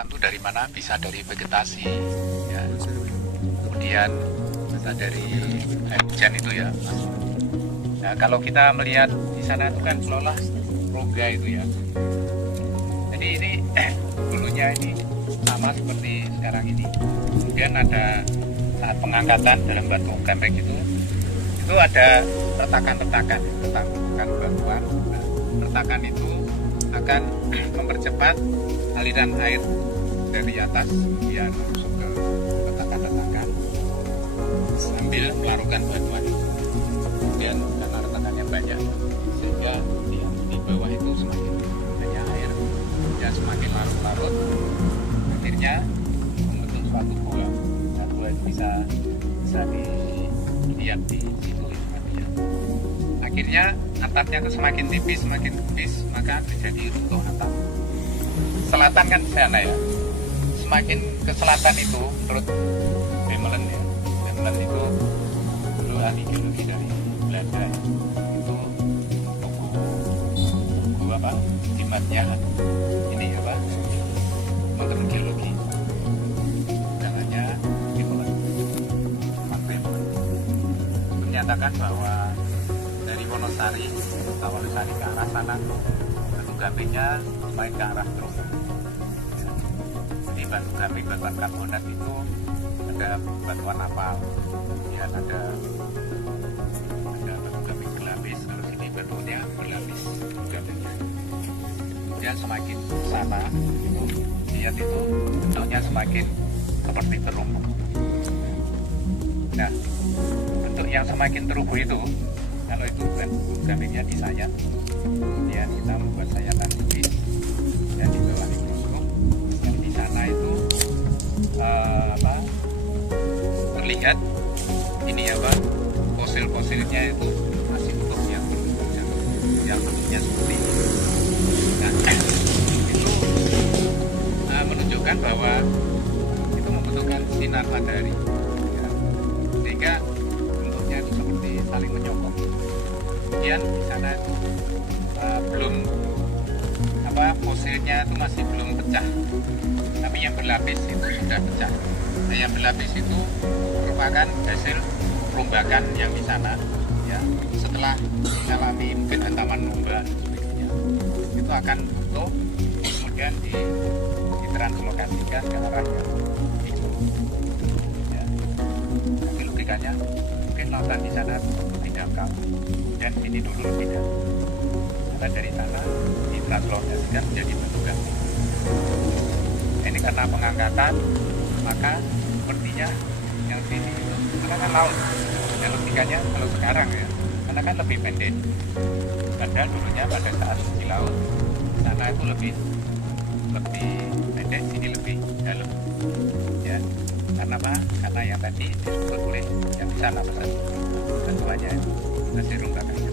Itu dari mana? Bisa dari vegetasi, ya. Kemudian bisa dari air hujan itu ya. Nah, kalau kita melihat di sana itu kan seolah rongga itu ya. Jadi ini dulunya ini sama seperti sekarang ini. Kemudian ada saat pengangkatan dalam batu gamping itu ada retakan-retakan batuan. Nah, retakan itu akan mempercepat aliran air dari atas biar masuk ke retakan-retakan sambil melarutkan batuan itu. Kemudian karena retakannya banyak sehingga di bawah itu semakin banyak air, ya semakin larut-larut, akhirnya membentuk suatu gua. Nah, gua itu bisa dilihat di situ ya. Akhirnya atapnya itu semakin tipis, maka terjadi runtuh atap. Selatan kan di sana ya. Semakin ke selatan itu menurut Bemelen ya. Bemelen itu dulu ahli geologi dari Belanda ya. Itu buku apa? Jimatnya ini apa? Modern geologi. Namanya Bemelen. Menyatakan bahwa dari Wonosari ke arah sana batu gampingnya semakin ke arah terus. Jadi batu gamping batuan karbonat itu ada batuan apal, kemudian ada batu gamping berlapis. Kalau sini batunya berlapis gampingnya. Kemudian semakin sana itu lihat itu bentuknya semakin seperti terumbu. Nah, bentuk yang semakin terumbu itu, kalau itu gampingnya disayat, kemudian kita membuat sayatan tipis dan di bawah mikroskop yang di sana itu terlihat ini apa, fosil-fosilnya itu masih utuh yang bentuknya seperti ini. Nah, itu menunjukkan bahwa itu membutuhkan sinar matahari ya, sehingga bentuknya itu seperti saling menyokong. Kemudian di sana itu belum fosilnya itu masih belum pecah, tapi yang berlapis itu sudah pecah. Nah, yang berlapis itu merupakan hasil perombakan yang di sana ya, setelah mengalami mungkin hantaman ombak itu akan utuh, kemudian ditranslokasikan ke arah yang hijau ya. Tapi logikanya mungkin lautan di sana lebih dangkal dan ini dulu lebih dangkal, karena dari sana ditranslokasikan menjadi batu gamping. Ini karena pengangkatan, maka sepertinya yang sini itu kan laut. Ya, logikanya kalau sekarang ya, karena kan lebih pendek. Padahal dulunya pada saat di laut, sana itu lebih pendek, sini lebih dalam. Ya, karena apa? Karena yang tadi disebut oleh yang di sana batuannya masih ronggakannya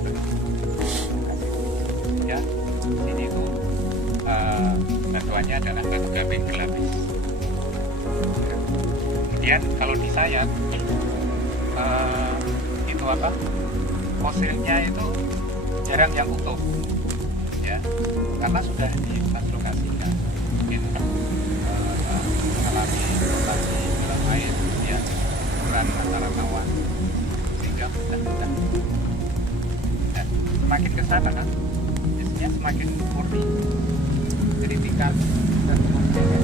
ya. Sini itu batuannya adalah batu gamping berlapis. Kemudian kalau disayat itu apa? Fosilnya itu jarang yang utuh ya, karena sudah ditranslokasikan, mungkin mengalami rotasi dalam air ya, ukuran antara awan sehingga mudah-mudah. Nah, semakin ke sana kan biasanya semakin murni, jadi tingkat dan murninya.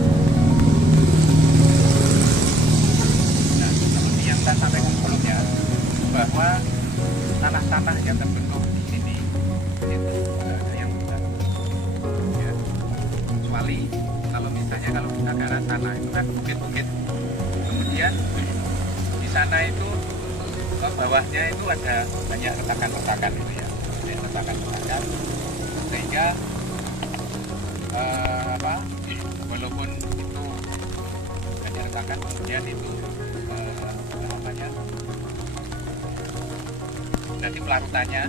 Nah, seperti yang saya sampaikan sebelumnya bahwa tanah-tanah yang terbentuk di sini itu tidak ada yang besar ya, kecuali kalau misalnya kalau kita ke arah sana itu kan bukit-bukit, kemudian di sana itu ke bawahnya itu ada banyak retakan-retakan itu ya, retakan-retakan sehingga walaupun itu banyak retakan, kemudian itu jadi pelarutannya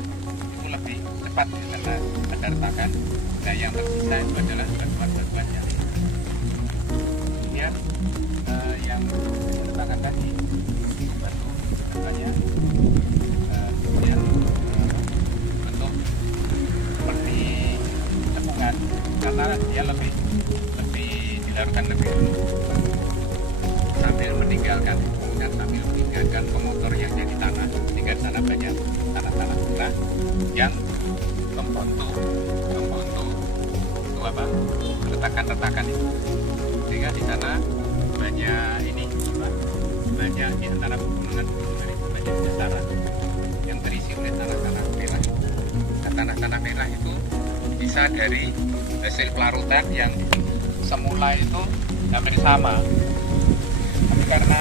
itu lebih cepat ya, karena ada retakan. Nah, yang tersisa itu adalah batuan-batuannya. Kemudian yang retakan tadi batuannya kemudian bentuk seperti cekungan karena dia lebih dilarutkan lebih sambil meninggalkan pemotor yang jadi tanah, sehingga di sana banyak tanah-tanah merah yang membantu itu apa, retakan-retakan itu, sehingga di sana banyak ini apa, banyak di antara pegunungan itu banyak dataran yang terisi oleh tanah-tanah merah. Nah, tanah-tanah merah itu bisa dari hasil pelarutan yang semula itu hampir sama, tapi karena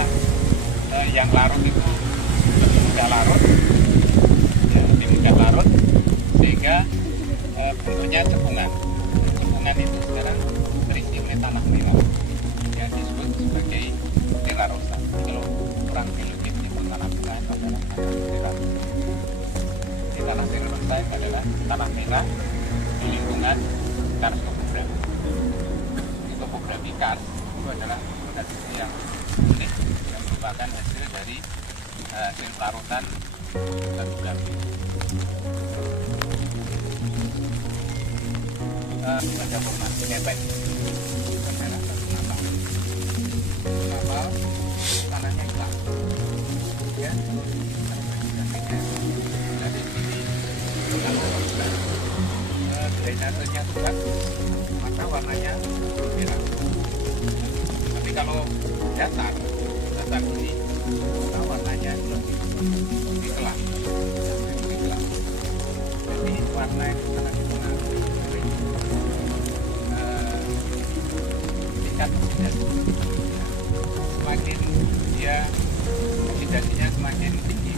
yang larut itu lebih mudah larut, ya, lebih mudah larut, sehingga bentuknya cekungan. Cekungan itu sekarang terisi oleh tanah merah yang disebut sebagai Dera Rosa. Kalau orang Filipina menyebut tanah merah itu adalah tanah merah. Di tanah Dera Rosa itu adalah tanah merah di lingkungan Kars topografi. Di topografi Kars itu adalah lokasi yang unik, yang merupakan hasil dari hasil larutan batu gamping. Baca formasi nepek adalah satu nama. Kapal tanahnya hitam, ya. Dari sini drainasenya kuat, maka warnanya merah. Tapi kalau datar ini maka warnanya lebih gelap. Jadi warna itu sangat dipengaruhi oleh tingkat oksidasi. Semakin dia oksidasinya semakin tinggi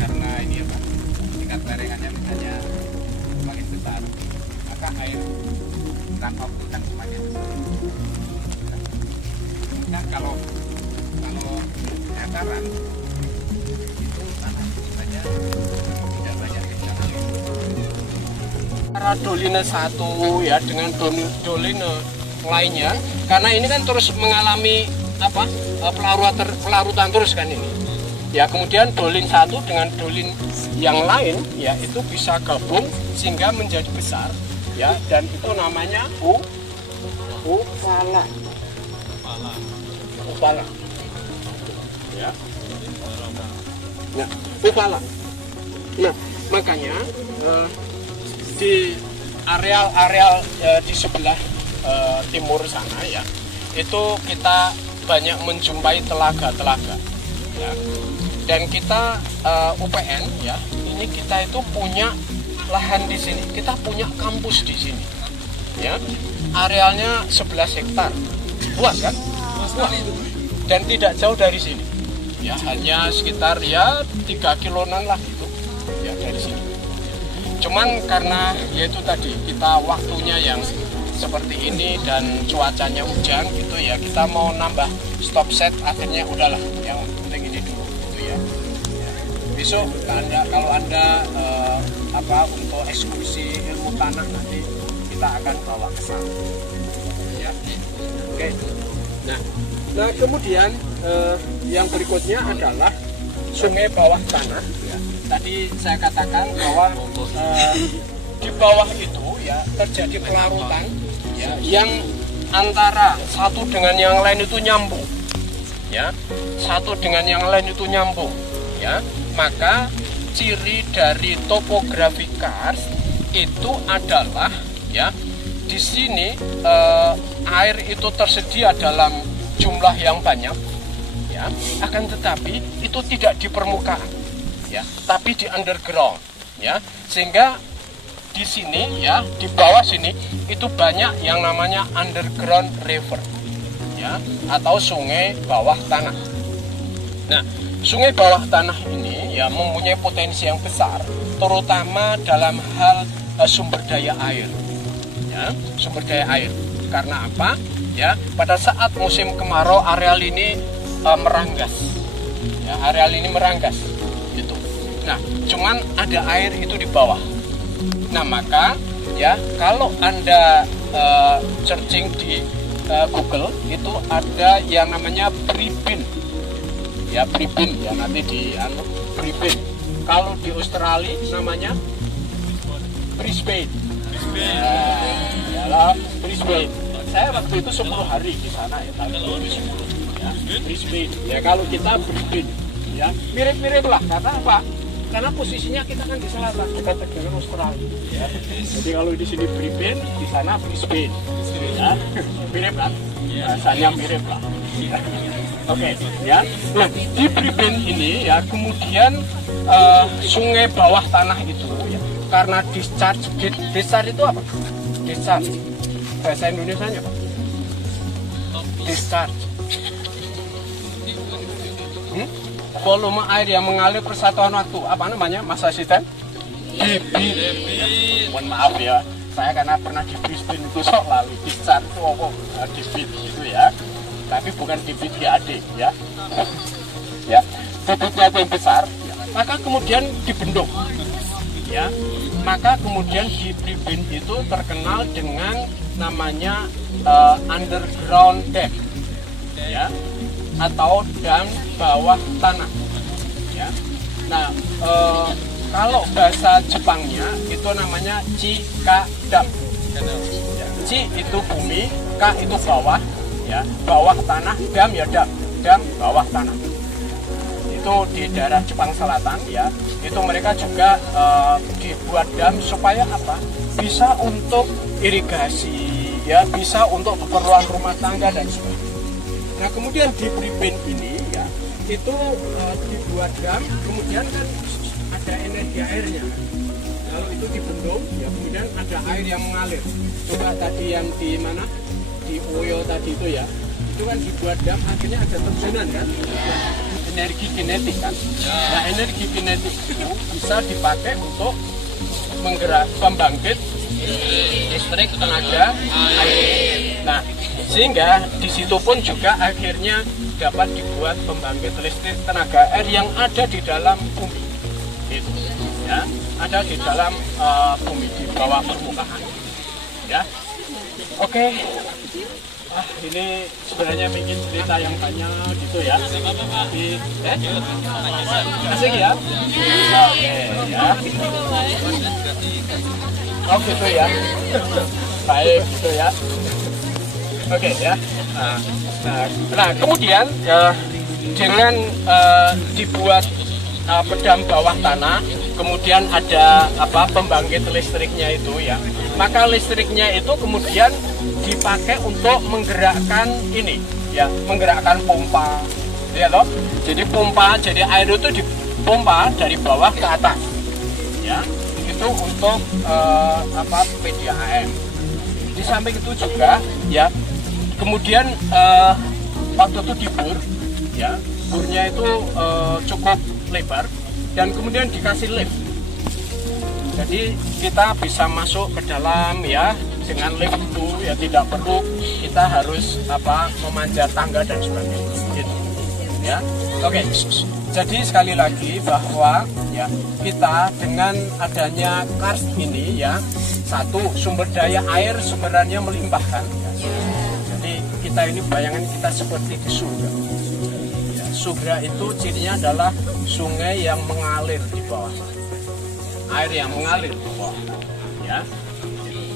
karena ini apa, tingkat lerengnya misalnya semakin besar, maka air runoff itu kan semakin besar. Nah, kalau dataran itu tanah saja tidak banyak bencana. Antara doline 1 ya dengan doline lainnya, karena ini kan terus mengalami apa, pelarutan terus kan ini. Ya, kemudian dolin 1 dengan dolin yang lain ya itu bisa gabung sehingga menjadi besar ya, dan itu namanya upala. Upala. Ya. Nah, upala. Nah, makanya di areal di sebelah timur sana ya, itu kita banyak menjumpai telaga-telaga. Ya. Dan kita UPN ya, ini kita itu punya lahan di sini, kita punya kampus di sini. Ya. Arealnya 11 hektar. Luas kan? Luas. Dan tidak jauh dari sini. Ya, hanya sekitar ya 3 kiloan lah gitu. Ya, dari sini. Cuman karena yaitu tadi kita waktunya yang seperti ini dan cuacanya hujan gitu ya, kita mau nambah stop set, akhirnya udahlah yang penting ini dulu gitu ya. Besok kalau anda untuk ekskursi ilmu tanah nanti kita akan bawa ke sana ya. Oke. Nah kemudian yang berikutnya adalah sungai bawah tanah ya. Tadi saya katakan bahwa di bawah itu ya terjadi pelarutan ya, yang antara satu dengan yang lain itu nyambung ya, satu dengan yang lain itu nyambung ya. Maka ciri dari topografi Kars itu adalah ya, di sini air itu tersedia dalam jumlah yang banyak ya, akan tetapi itu tidak di permukaan ya, tapi di underground ya, sehingga di sini ya, di bawah sini itu banyak yang namanya underground river ya, atau sungai bawah tanah. Nah, sungai bawah tanah ini ya mempunyai potensi yang besar, terutama dalam hal sumber daya air ya, sumber daya air. Karena apa ya, pada saat musim kemarau areal ini meranggas ya, areal ini meranggas gitu. Nah, cuman ada air itu di bawah. Nah, maka ya kalau Anda searching di Google itu ada yang namanya Bribin ya, Bribin ya, nanti di Bribin. Kalau di Australia namanya Brisbane. Ya, Brisbane. saya waktu itu 10 hari di sana ya, tahun 2010 ya, Brisbane. Ya kalau kita Brisbane ya mirip-mirip lah, karena apa? Karena posisinya kita kan di selatan, dekat dengan Australia. Ya. Jadi kalau di sini Brisbane, di sana Brisbane. Ya. Mirip kan? Rasanya mirip lah. Ya. Oke, ya. Nah, di Brisbane ini ya kemudian sungai bawah tanah itu ya, karena discharge itu apa? Discharge. Bahasa Indonesianya apa? Discharge. Volume air yang mengalir persatuan waktu, apa namanya, Mas Asisten? Debit. Mohon maaf ya, saya karena pernah di Brisbane itu sok lalu discharge itu apa? Debit gitu ya. Tapi bukan debit GAD ya. Ya, debitnya itu yang besar, maka kemudian dibendung. Ya, maka kemudian di Brisbane itu terkenal dengan namanya underground dam, ya, atau dam bawah tanah. Ya, nah kalau bahasa Jepangnya itu namanya Chikadam. Ya, Chi itu bumi, Ka itu bawah, ya, bawah tanah, dam ya dam bawah tanah. Itu di daerah Jepang Selatan ya. Itu mereka juga dibuat dam supaya apa? Bisa untuk irigasi ya, bisa untuk keperluan rumah tangga dan sebagainya. Nah, kemudian di Brisbane ini ya, itu dibuat dam, kemudian kan ada energi airnya. Kalau itu dibendung ya, kemudian ada air yang mengalir. Coba tadi yang di mana? Di Oyo tadi itu ya. Itu kan dibuat dam, akhirnya ada terjunan kan? Energi kinetik kan. Nah, energi kinetik itu bisa dipakai untuk menggerak pembangkit listrik tenaga air. Nah, sehingga di situ pun juga akhirnya dapat dibuat pembangkit listrik tenaga air yang ada di dalam bumi. Itu ya, ada di dalam bumi di bawah permukaan. Ya. Oke. Ini sebenarnya bikin cerita yang banyak gitu ya. Asik ya? Oke ya. Oh gitu ya. Baik gitu ya. Oke ya. Nah kemudian dengan dibuat pedam bawah tanah, kemudian ada pembangkit listriknya itu ya. Maka listriknya itu kemudian dipakai untuk menggerakkan ini ya, menggerakkan pompa ya toh. Jadi pompa, jadi air itu dipompa dari bawah ke atas ya, itu untuk PDAM. Di samping itu juga ya, kemudian waktu itu dibur ya, burnya itu cukup lebar dan kemudian dikasih lift. Jadi kita bisa masuk ke dalam ya dengan lift itu ya, tidak perlu kita harus memanjat tangga dan sebagainya gitu ya. Oke. Jadi sekali lagi bahwa ya kita dengan adanya karst ini ya, satu, sumber daya air sebenarnya melimpahkan ya. Jadi kita ini bayangan kita seperti di surga ya. Surga itu cirinya adalah sungai yang mengalir di bawah, air yang mengalir di bawah ya.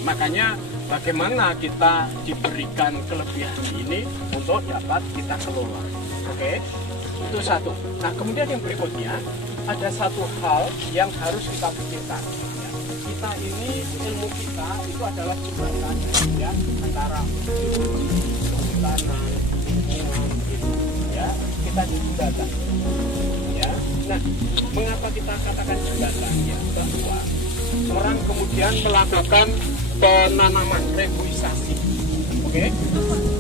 Makanya bagaimana kita diberikan kelebihan ini untuk dapat kita kelola. Oke, itu satu. Nah kemudian yang berikutnya ada satu hal yang harus kita pikirkan ya. Kita ini, ilmu kita itu adalah jembatan ya, antara tanah, ya, kita di jembatan ya. Nah, mengapa kita katakan jembatan ya? Bahwa orang kemudian melakukan penanaman reboisasi. Oke,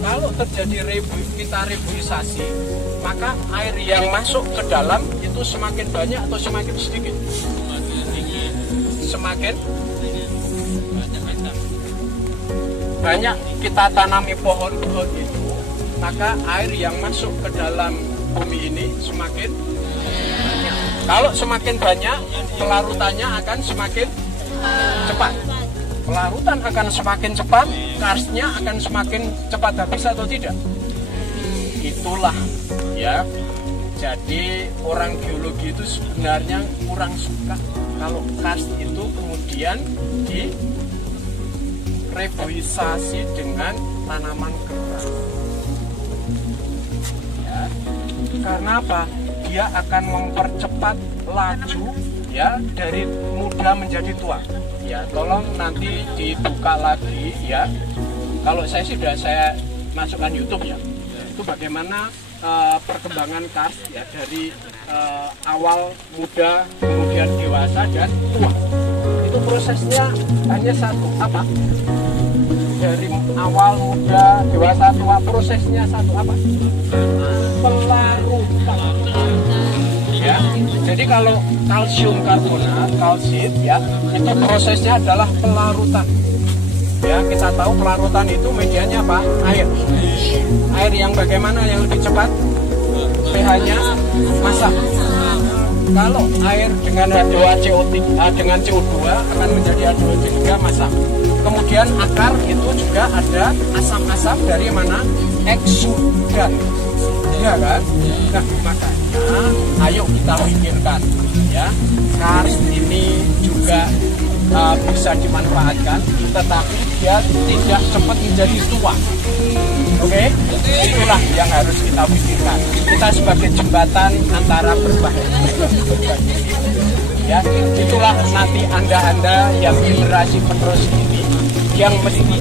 kalau terjadi kita reboisasi, maka air yang masuk ke dalam itu semakin banyak atau semakin sedikit? Semakin banyak kita tanami pohon-pohon itu, maka air yang masuk ke dalam bumi ini semakin banyak. Kalau semakin banyak, pelarutannya akan semakin cepat. Pelarutan akan semakin cepat, karstnya akan semakin cepat habis atau tidak? Itulah ya. Jadi orang geologi itu sebenarnya kurang suka kalau karst itu kemudian direboisasi dengan tanaman keras. Ya. Karena apa? Dia akan mempercepat laju ya dari muda menjadi tua. Ya, tolong nanti dibuka lagi ya. Kalau saya sih sudah saya masukkan YouTube ya. Itu bagaimana perkembangan kars ya dari awal muda kemudian dewasa dan tua. Itu prosesnya hanya satu, apa? Dari awal muda dewasa tua prosesnya satu, apa? Pelarutan. Ya, jadi kalau kalsium karbonat, kalsit ya, itu prosesnya adalah pelarutan. Ya, kita tahu pelarutan itu medianya apa? Air. Air yang bagaimana yang lebih cepat? pH-nya masak. Kalau air dengan H2CO3 dengan CO2 akan menjadi H2CO3 masak. Kemudian akar itu juga ada asam-asam dari mana? Eksudan. Iya kan? Nah, makanya ayo kita pikirkan ya. Kars ini juga bisa dimanfaatkan, tetapi dia tidak cepat menjadi tua. Oke? Itulah yang harus kita pikirkan. Kita sebagai jembatan antara berbagi. Ya, itulah nanti Anda yang generasi penerus ini yang mesti